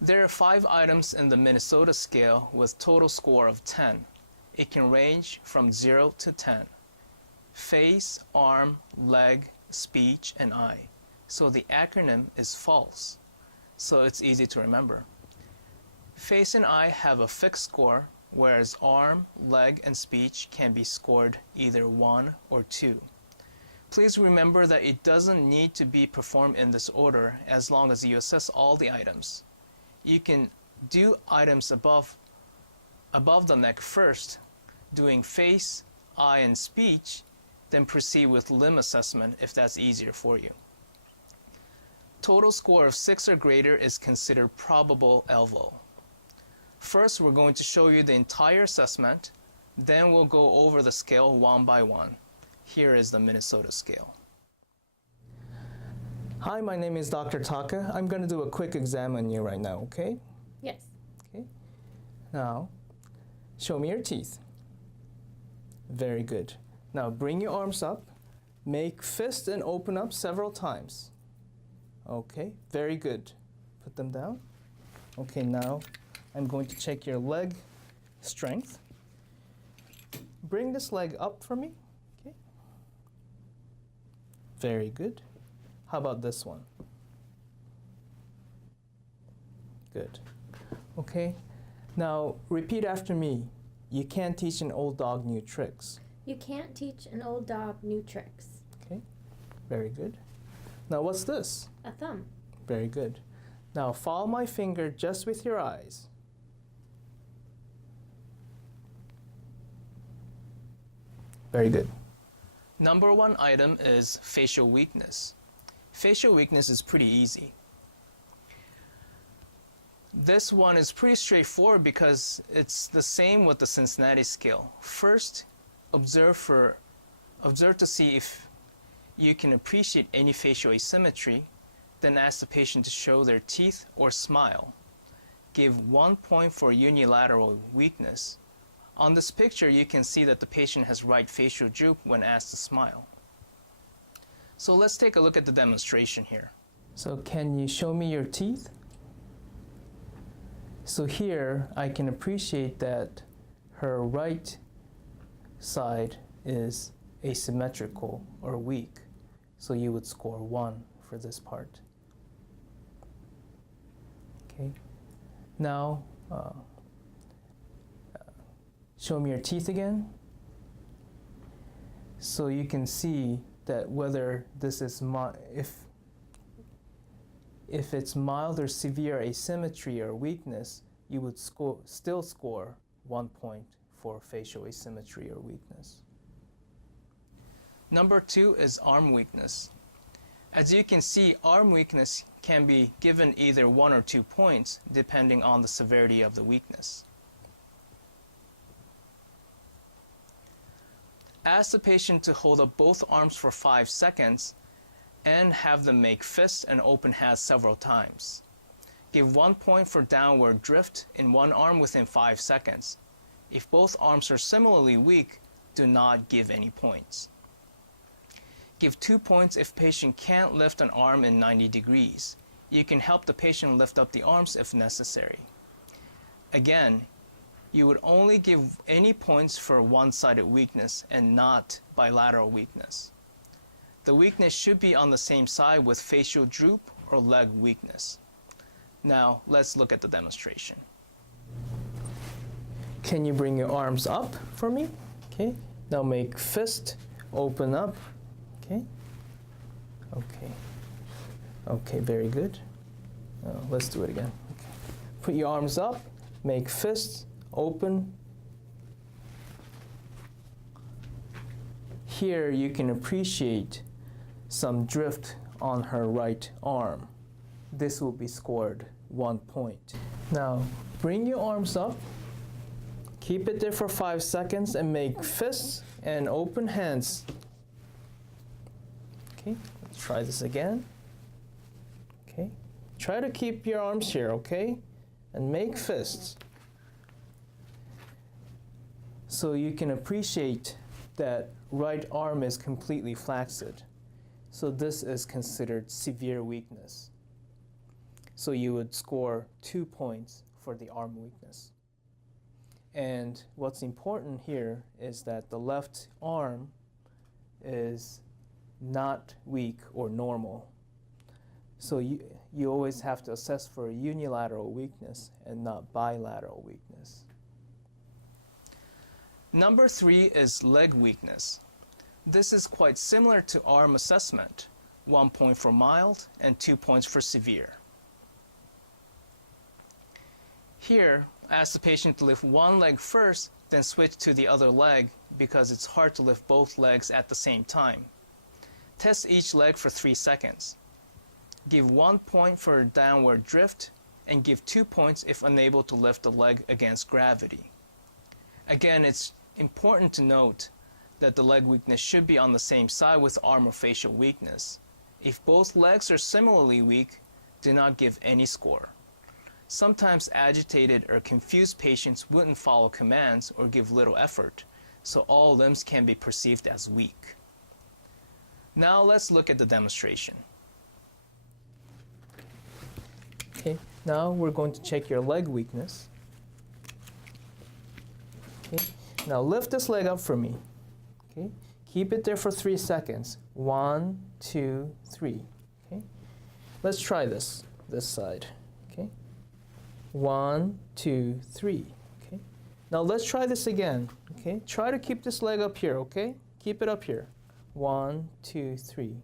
There are 5 items in the Minnesota scale with total score of 10. It can range from 0 to 10. Face, arm, leg, speech, and eye. So the acronym is FALSE. So it's easy to remember. Face and eye have a fixed score, whereas arm, leg, and speech can be scored either 1 or 2. Please remember that it doesn't need to be performed in this order as long as you assess all the items. You can do items above the neck first, doing face, eye, and speech, then proceed with limb assessment if that's easier for you. Total score of 6 or greater is considered probable LVO. First, we're going to show you the entire assessment, then we'll go over the scale one by one. Here is the Minnesota scale. Hi, my name is Dr. Taka. I'm going to do a quick exam on you right now, okay? Yes. Okay. Now, show me your teeth. Very good. Now, bring your arms up. Make fist and open up several times. Okay, very good. Put them down. Okay, now I'm going to check your leg strength. Bring this leg up for me. Okay. Very good. How about this one? Good. Okay. Now repeat after me. You can't teach an old dog new tricks. You can't teach an old dog new tricks. Okay. Very good. Now what's this? A thumb. Very good. Now follow my finger just with your eyes. Very good. Number 1 item is facial weakness. Facial weakness is pretty easy. This one is pretty straightforward because it's the same with the Cincinnati scale. First, observe to see if you can appreciate any facial asymmetry, then ask the patient to show their teeth or smile. Give 1 point for unilateral weakness. On this picture, you can see that the patient has right facial droop when asked to smile. So let's take a look at the demonstration here. So can you show me your teeth? So here, I can appreciate that her right side is asymmetrical or weak. So you would score 1 for this part. Okay. Now, show me your teeth again. So you can see that whether this is if it's mild or severe asymmetry or weakness, you would still score 1 point for facial asymmetry or weakness. Number 2 is arm weakness. As you can see, arm weakness can be given either 1 or 2 points depending on the severity of the weakness. Ask the patient to hold up both arms for 5 seconds and have them make fists and open hands several times. Give 1 point for downward drift in one arm within 5 seconds. If both arms are similarly weak, do not give any points. Give 2 points if patient can't lift an arm in 90 degrees. You can help the patient lift up the arms if necessary. Again, you would only give any points for one-sided weakness and not bilateral weakness. The weakness should be on the same side with facial droop or leg weakness. Now, let's look at the demonstration. Can you bring your arms up for me? Okay. Now make fist, open up. Okay. Okay. Okay, very good. Let's do it again. Okay. Put your arms up, make fists, open. Here you can appreciate some drift on her right arm. This will be scored 1 point. Now, bring your arms up, keep it there for 5 seconds and make fists and open hands. Okay, let's try this again. Okay, try to keep your arms here, okay? And make fists. So you can appreciate that right arm is completely flaccid. So this is considered severe weakness. So you would score 2 points for the arm weakness. And what's important here is that the left arm is not weak or normal. So you always have to assess for unilateral weakness and not bilateral weakness. Number 3 is leg weakness. This is quite similar to arm assessment, 1 point for mild and 2 points for severe. Here, ask the patient to lift one leg first, then switch to the other leg because it's hard to lift both legs at the same time. Test each leg for 3 seconds. Give 1 point for downward drift and give 2 points if unable to lift the leg against gravity. Again, it's important to note that the leg weakness should be on the same side with arm or facial weakness. If both legs are similarly weak, do not give any score. Sometimes agitated or confused patients wouldn't follow commands or give little effort, so all limbs can be perceived as weak. Now let's look at the demonstration. Okay, now we're going to check your leg weakness. Okay, now lift this leg up for me. Okay, keep it there for 3 seconds. 1, 2, 3. Okay, let's try this side. Okay, 1, 2, 3. Okay, now let's try this again. Okay, try to keep this leg up here. Okay, keep it up here. 1, 2, 3.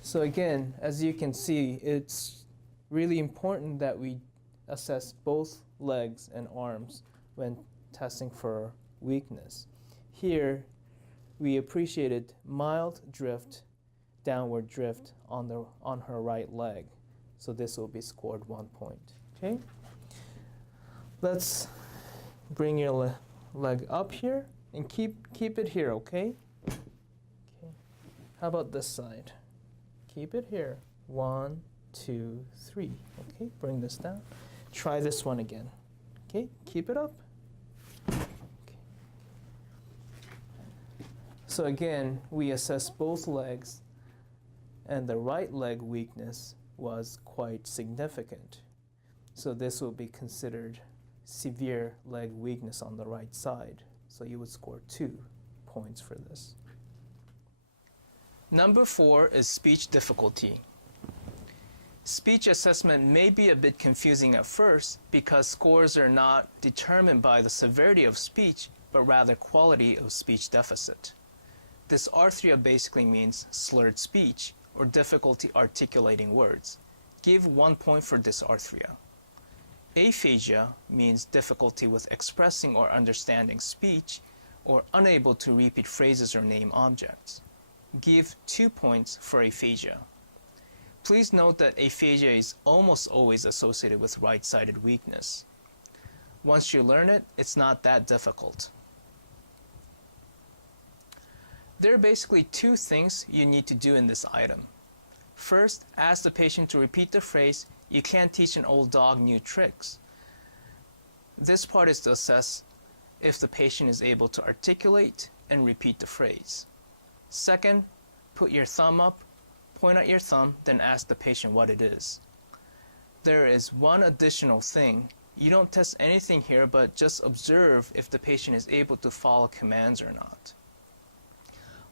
So again, as you can see, it's really important that we assess both legs and arms when testing for weakness. Here, we appreciated mild drift, downward drift on her right leg. So this will be scored 1 point. Okay? Let's bring your leg up here and keep it here, okay? Okay. How about this side? Keep it here. 1, 2, 3. Okay, bring this down. Try this one again. Okay, keep it up. Okay. So again, we assess both legs, and the right leg weakness was quite significant. So this will be considered severe leg weakness on the right side. So you would score 2 points for this. Number 4 is speech difficulty. Speech assessment may be a bit confusing at first because scores are not determined by the severity of speech, but rather quality of speech deficit. Dysarthria basically means slurred speech or difficulty articulating words. Give 1 point for dysarthria. Aphasia means difficulty with expressing or understanding speech or unable to repeat phrases or name objects. Give 2 points for aphasia. Please note that aphasia is almost always associated with right-sided weakness. Once you learn it, it's not that difficult. There are basically 2 things you need to do in this item. First, ask the patient to repeat the phrase, "You can't teach an old dog new tricks." This part is to assess if the patient is able to articulate and repeat the phrase. Second, put your thumb up, point at your thumb, then ask the patient what it is. There is one additional thing. You don't test anything here, but just observe if the patient is able to follow commands or not.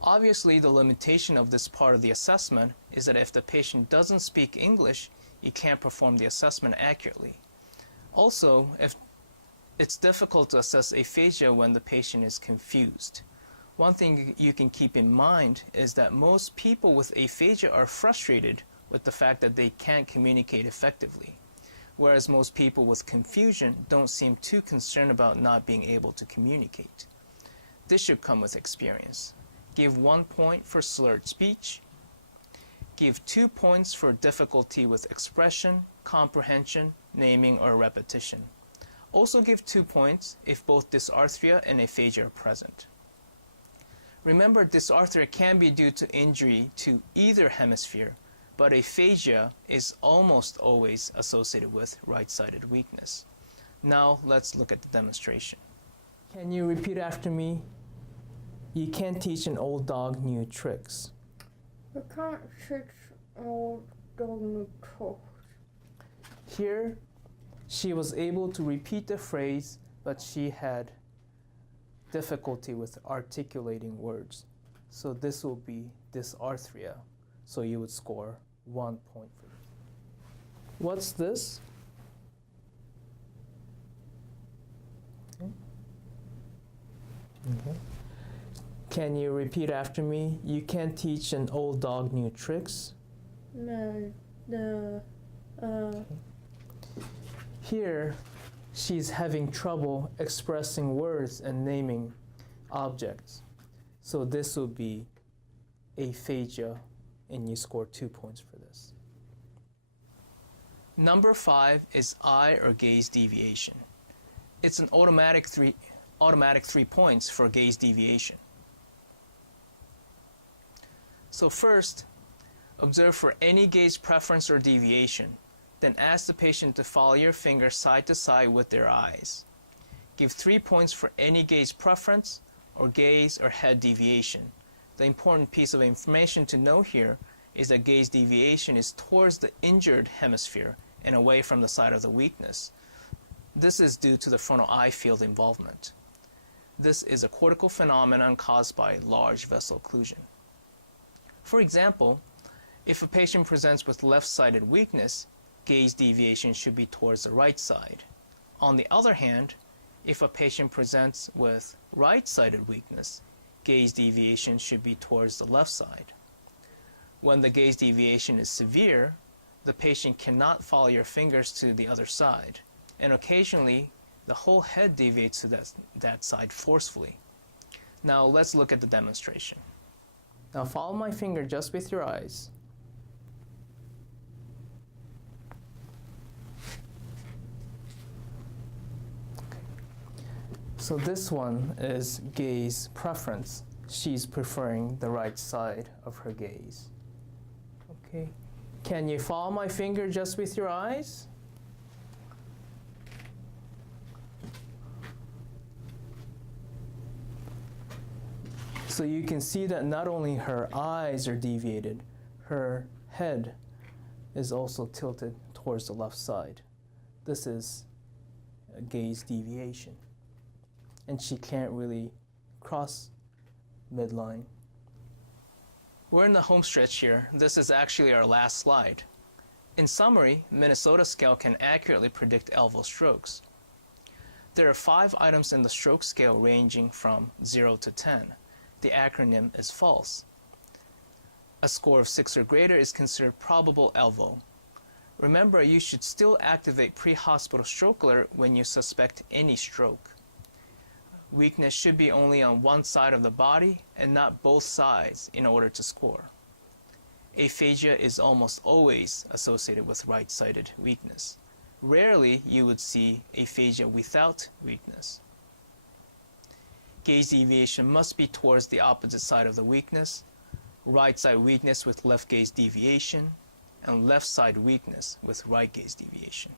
Obviously, the limitation of this part of the assessment is that if the patient doesn't speak English, you can't perform the assessment accurately. Also, if it's difficult to assess aphasia when the patient is confused. One thing you can keep in mind is that most people with aphasia are frustrated with the fact that they can't communicate effectively, whereas most people with confusion don't seem too concerned about not being able to communicate. This should come with experience. Give 1 point for slurred speech. Give 2 points for difficulty with expression, comprehension, naming, or repetition. Also give 2 points if both dysarthria and aphasia are present. Remember, dysarthria can be due to injury to either hemisphere, but aphasia is almost always associated with right-sided weakness. Now let's look at the demonstration. Can you repeat after me? You can't teach an old dog new tricks. You can't teach an old dog new tricks. Here, she was able to repeat the phrase, but she had difficulty with articulating words. So this will be dysarthria. So you would score 1 point for this. What's this? Okay. Can you repeat after me? You can't teach an old dog new tricks. Here, she's having trouble expressing words and naming objects. So this will be aphasia, and you score 2 points for this. Number 5 is eye or gaze deviation. It's an automatic 3 points for gaze deviation. So first, observe for any gaze preference or deviation. Then ask the patient to follow your finger side to side with their eyes. Give 3 points for any gaze preference or gaze or head deviation. The important piece of information to know here is that gaze deviation is towards the injured hemisphere and away from the side of the weakness. This is due to the frontal eye field involvement. This is a cortical phenomenon caused by large vessel occlusion. For example, if a patient presents with left-sided weakness, gaze deviation should be towards the right side. On the other hand, if a patient presents with right-sided weakness, gaze deviation should be towards the left side. When the gaze deviation is severe, the patient cannot follow your fingers to the other side, and occasionally the whole head deviates to that side forcefully. Now let's look at the demonstration. Now follow my finger just with your eyes. So this one is gaze preference. She's preferring the right side of her gaze. Okay. Can you follow my finger just with your eyes? So you can see that not only her eyes are deviated, her head is also tilted towards the left side. This is a gaze deviation. And she can't really cross midline. We're in the home stretch here. This is actually our last slide. In summary, Minnesota scale can accurately predict elbow strokes. There are 5 items in the stroke scale ranging from 0 to 10. The acronym is FALSE. A score of 6 or greater is considered probable elbow. Remember, you should still activate pre-hospital stroke alert when you suspect any stroke. Weakness should be only on one side of the body and not both sides in order to score. Aphasia is almost always associated with right-sided weakness. Rarely you would see aphasia without weakness. Gaze deviation must be towards the opposite side of the weakness, right side weakness with left gaze deviation, and left side weakness with right gaze deviation.